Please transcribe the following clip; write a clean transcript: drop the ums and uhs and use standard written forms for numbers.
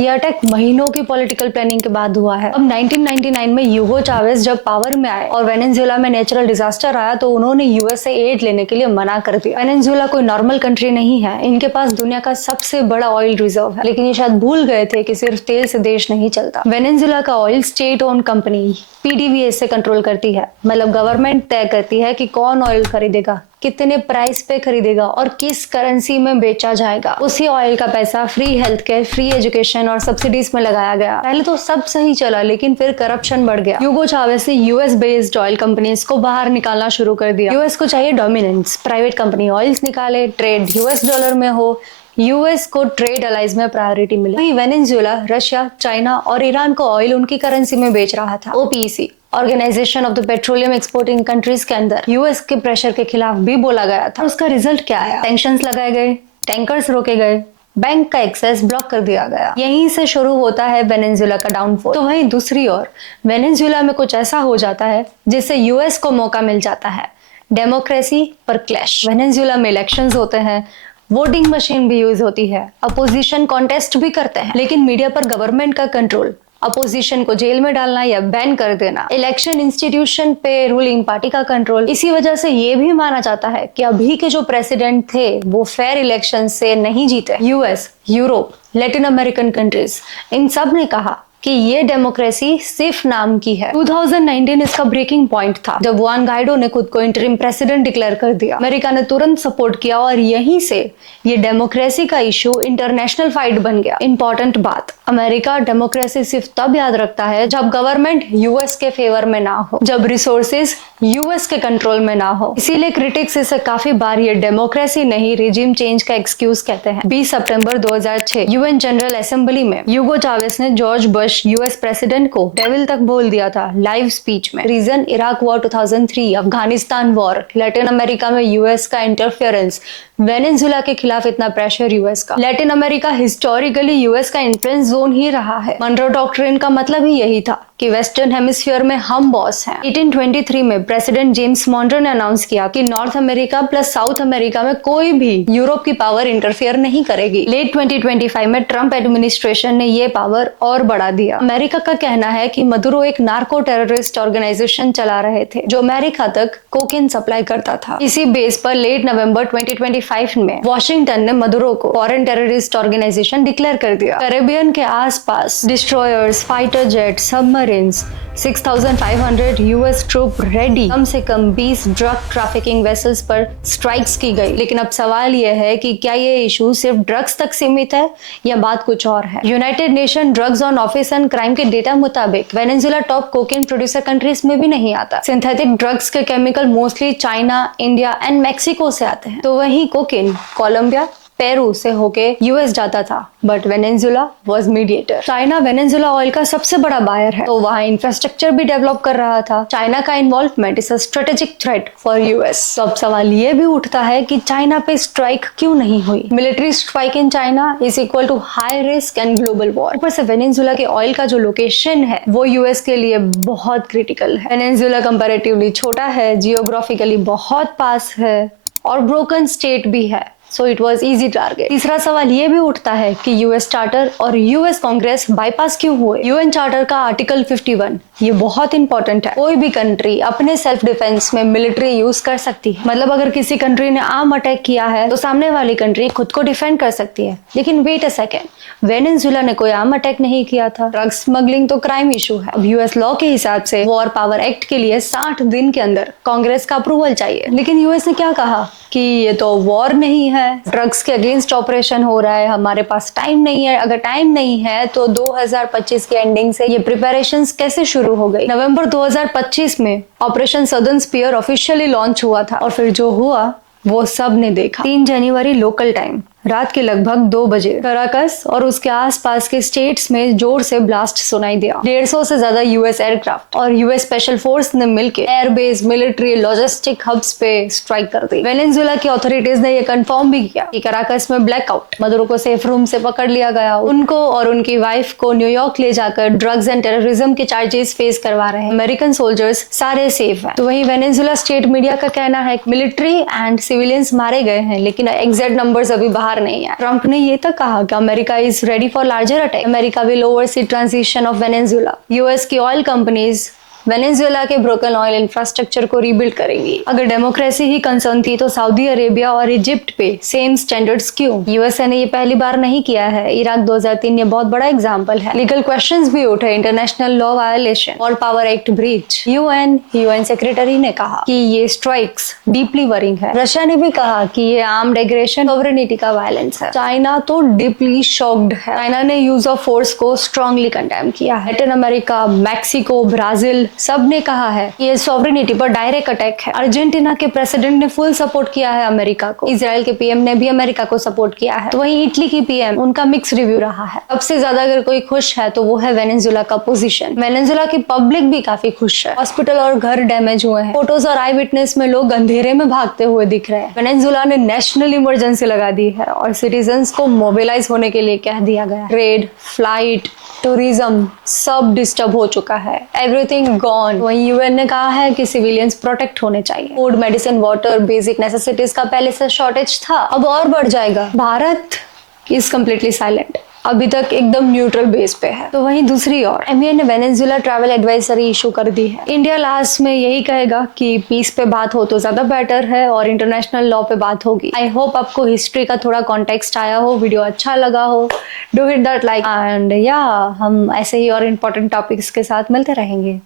ये अटैक महीनों की पॉलिटिकल प्लानिंग के बाद हुआ है। अब 1999 में यूगो चावेज जब पावर में आए और वेनेजुएला में नेचुरल डिजास्टर आया तो उन्होंने यूएस से एड लेने के लिए मना कर दिया। वेनेजुएला कोई नॉर्मल कंट्री नहीं है, इनके पास दुनिया का सबसे बड़ा ऑयल रिजर्व है, लेकिन ये शायद भूल गए थे कि सिर्फ तेल से देश नहीं चलता। वेनेजुएला का oil state own company PDVSA से कंट्रोल करती है, मतलब गवर्नमेंट तय करती है कि कौन ऑयल खरीदेगा, कितने प्राइस पे खरीदेगा और किस करेंसी में बेचा जाएगा। उसी ऑयल का पैसा free health care, free education और सब्सिडीज में लगाया गया। पहले तो सब सही चला, लेकिन फिर करप्शन बढ़ गया। यूगो चावेज ने यूएस बेस्ड ऑयल कंपनीज को बाहर निकालना शुरू कर दिया। यूएस को चाहिए डोमिनेंस, प्राइवेट कंपनी ऑयल्स निकाले, ट्रेड यूएस डॉलर में हो, यूएस को ट्रेड अलाइज में प्रायोरिटी मिले। वहीं वेनेजुएला, रशिया, चाइना और ईरान को ऑयल उनकी करेंसी में बेच रहा था। OPEC, organisation of the petroleum exporting countries के अंदर यूएस के प्रेशर के खिलाफ भी बोला गया था। उसका रिजल्ट क्या आया? सैंक्शंस लगाए गए, टैंकर्स रोके गए, बैंक का एक्सेस ब्लॉक कर दिया गया। यहीं से शुरू होता है वेनेजुएला का डाउनफॉल। तो वहीं दूसरी ओर वेनेजुएला में कुछ ऐसा हो जाता है जिससे यूएस को मौका मिल जाता है। डेमोक्रेसी पर क्लैश। वेनेजुएला में इलेक्शंस होते हैं, वोटिंग मशीन भी यूज होती है, अपोजिशन कॉन्टेस्ट भी करते हैं, लेकिन मीडिया पर गवर्नमेंट का कंट्रोल, अपोजिशन को जेल में डालना या बैन कर देना, इलेक्शन इंस्टीट्यूशन पे रूलिंग पार्टी का कंट्रोल। इसी वजह से ये भी माना जाता है कि अभी के जो प्रेसिडेंट थे वो फेयर इलेक्शन से नहीं जीते। US, Europe, Latin American countries, इन सब ने कहा कि ये डेमोक्रेसी सिर्फ नाम की है। 2019 इसका ब्रेकिंग पॉइंट था जब जुआन गाइडो ने खुद को इंटरिम प्रेसिडेंट डिक्लेयर कर दिया। अमेरिका ने तुरंत सपोर्ट किया और यहीं से ये डेमोक्रेसी का इशू इंटरनेशनल फाइट बन गया। इंपॉर्टेंट बात, अमेरिका डेमोक्रेसी सिर्फ तब याद रखता है जब गवर्नमेंट यूएस के फेवर में ना हो, जब रिसोर्सेज यूएस के कंट्रोल में ना हो। इसीलिए क्रिटिक्स इसे काफी बार ये डेमोक्रेसी नहीं रिजीम चेंज का एक्सक्यूज कहते हैं। 20 सितंबर 2006 यूएन जनरल असेंबली में यूगो चावेज ने जॉर्ज बुश यूएस प्रेसिडेंट को डेविल तक बोल दिया था लाइव स्पीच में। Reason, Iraq war 2003, Afghanistan war, Latin America में यूएस का इंटरफेरेंस, वेनेजुएला के खिलाफ इतना प्रेशर यूएस का। लैटिन अमेरिका हिस्टोरिकली यूएस का इन्फ्लुएंस जोन ही रहा है। मनरो डॉक्ट्रिन का मतलब ही यही था कि वेस्टर्न हेमिस्फीयर में हम बॉस हैं। 1823 में प्रेसिडेंट जेम्स मॉन्रो ने अनाउंस किया कि north America plus south America में कोई भी यूरोप की पावर इंटरफेयर नहीं करेगी। लेट 2025 में ट्रंप एडमिनिस्ट्रेशन ने ये पावर और बढ़ा दिया। अमेरिका का कहना है कि मदुरो एक नार्को टेररिस्ट ऑर्गेनाइजेशन चला रहे थे जो अमेरिका तक कोकेन सप्लाई करता था। इसी बेस पर लेट नवंबर 2025 में वॉशिंगटन ने मदुरो को फॉरेन टेररिस्ट ऑर्गेनाइजेशन डिक्लेयर कर दिया। कैरेबियन के आसपास destroyers, fighter jet, submarines, 6500 US troop ready, कम से कम 20 ड्रग ट्रैफिकिंग वेसल्स पर स्ट्राइक्स की गई। लेकिन अब सवाल यह है कि क्या ये इशू सिर्फ ड्रग्स तक सीमित है या बात कुछ और है। United nation drugs on office and crime के डेटा मुताबिक Venezuela top cocaine producer countries में भी नहीं आता। सिंथेटिक ड्रग्स के chemical mostly China, India and Mexico से आते हैं, तो वहीं कोकेन कोलंबिया, पेरू से होके यूएस जाता था, but Venezuela was mediator. China Venezuela oil का सबसे बड़ा बायर है, तो वहाँ इंफ्रास्ट्रक्चर भी डेवलप कर रहा था। चाइना का involvement is a strategic threat for US. तो अब सवाल ये भी उठता है कि चाइना पे स्ट्राइक क्यों नहीं हुई। Military strike in China is equal to high risk and global war. ऊपर से वेनेजुएला के ऑयल का जो लोकेशन है वो यूएस के लिए बहुत क्रिटिकल है। वेनेजुएला कंपैरेटिवली छोटा है, जियोग्राफिकली बहुत पास है और ब्रोकन स्टेट भी है, so it was easy target. तीसरा सवाल ये भी उठता है कि यूएस चार्टर और यूएस कांग्रेस बाईपास क्यों हुए। यूएन चार्टर का आर्टिकल 51 ये बहुत इंपॉर्टेंट है। कोई भी कंट्री अपने सेल्फ डिफेंस में मिलिट्री यूज कर सकती है, मतलब अगर किसी कंट्री ने आर्म अटैक किया है तो सामने वाली कंट्री खुद को डिफेंड कर सकती है। लेकिन वेट अ सेकेंड, वेनेजुएला ने कोई आर्म अटैक नहीं किया था। ड्रग स्मगलिंग तो क्राइम इशू है। अब यूएस लॉ के हिसाब से वॉर पावर एक्ट के लिए 60 दिन के अंदर कांग्रेस का अप्रूवल चाहिए। लेकिन यूएस ने क्या कहा कि ये तो वॉर नहीं है, ड्रग्स के अगेंस्ट ऑपरेशन हो रहा है, हमारे पास टाइम नहीं है। अगर टाइम नहीं है तो 2025 की एंडिंग से ये प्रिपरेशंस कैसे शुरू हो गई। नवंबर 2025 में operation southern spear officially launch हुआ था और फिर जो हुआ वो सब ने देखा। 3 जनवरी लोकल टाइम रात के लगभग 2 बजे कराकस और उसके आसपास के स्टेट्स में जोर से ब्लास्ट सुनाई दिया। 150 से ज्यादा यूएस एयरक्राफ्ट और यूएस स्पेशल फोर्स ने मिलकर एयरबेस, मिलिट्री, लॉजिस्टिक हब्स पे स्ट्राइक कर दी। वेनेजुएला की अथॉरिटीज ने यह कंफर्म भी किया कि कराकस में ब्लैकआउट, मदुरो को सेफ रूम से पकड़ लिया गया। उनको और उनकी वाइफ को न्यूयॉर्क ले जाकर ड्रग्स एंड टेररिज्म के चार्जेस फेस करवा रहे हैं। अमेरिकन सोल्जर्स सारे सेफ हैं। तो वहीं वेनेजुएला स्टेट मीडिया का कहना है मिलिट्री एंड सिविलियंस मारे गए हैं, लेकिन एग्जैक्ट नंबर्स अभी बाहर बाहर नहीं आए। ट्रंप ने ये तक कहा कि America is ready for larger attack, America will oversee transition of Venezuela, US की ऑयल कंपनीज वेनेजुएला के ब्रोकन ऑयल इंफ्रास्ट्रक्चर को रीबिल्ड करेंगी। अगर डेमोक्रेसी ही कंसर्न थी तो सऊदी अरेबिया और इजिप्ट पे सेम स्टैंडर्ड्स क्यों? यूएसए ने ये पहली बार नहीं किया है। इराक 2003 ये बहुत बड़ा एग्जांपल है। लीगल क्वेश्चंस भी उठे, इंटरनेशनल लॉ वायलेशन और power act breach. UN secretary ने कहा कि ये स्ट्राइक्स डीपली वरिंग है। रशिया ने भी कहा कि ये आर्म्ड एग्रेशन सॉवरेनिटी का वायलेंस है। चाइना तो डीपली शॉक्ड है। चाइना ने यूज ऑफ फोर्स को स्ट्रांगली कंडेम किया है। लैटिन अमेरिका, मैक्सिको, ब्राजील सब ने कहा है कि ये सॉवरेनिटी पर डायरेक्ट अटैक है। अर्जेंटीना के प्रेसिडेंट ने फुल सपोर्ट किया है अमेरिका को। इजराइल के पीएम ने भी अमेरिका को सपोर्ट किया है। तो वहीं इटली की पीएम, उनका मिक्स रिव्यू रहा है। सबसे ज्यादा अगर कोई खुश है तो वो है वेनेजुएला का पोजीशन। वेनेजुएला की पब्लिक भी काफी खुश है। हॉस्पिटल और घर डैमेज हुए हैं। फोटोज और आई विटनेस में लोग अंधेरे में भागते हुए दिख रहे हैं। वेनेजुएला ने नेशनल इमरजेंसी लगा दी है और सिटीजन्स को मोबिलाइज होने के लिए कह दिया गया। ट्रेड, फ्लाइट, टूरिज्म सब डिस्टर्ब हो चुका है। Everything gone. वहीं यूएन ने कहा है कि सिविलियंस प्रोटेक्ट होने चाहिए। Food, medicine, water, basic necessities का पहले से शॉर्टेज था, अब और बढ़ जाएगा। भारत इज कम्प्लीटली साइलेंट, अभी तक एकदम न्यूट्रल बेस पे है। तो वहीं दूसरी ओर एमईए ने वेनेजुएला ट्रैवल एडवाइजरी इशू कर दी है। इंडिया लास्ट में यही कहेगा कि पीस पे बात हो तो ज्यादा बेटर है और इंटरनेशनल लॉ पे बात होगी। आई होप आपको हिस्ट्री का थोड़ा कॉन्टेक्स्ट आया हो, वीडियो अच्छा लगा हो। Do hit that like and या हम ऐसे ही और इम्पोर्टेंट टॉपिक्स के साथ मिलते रहेंगे।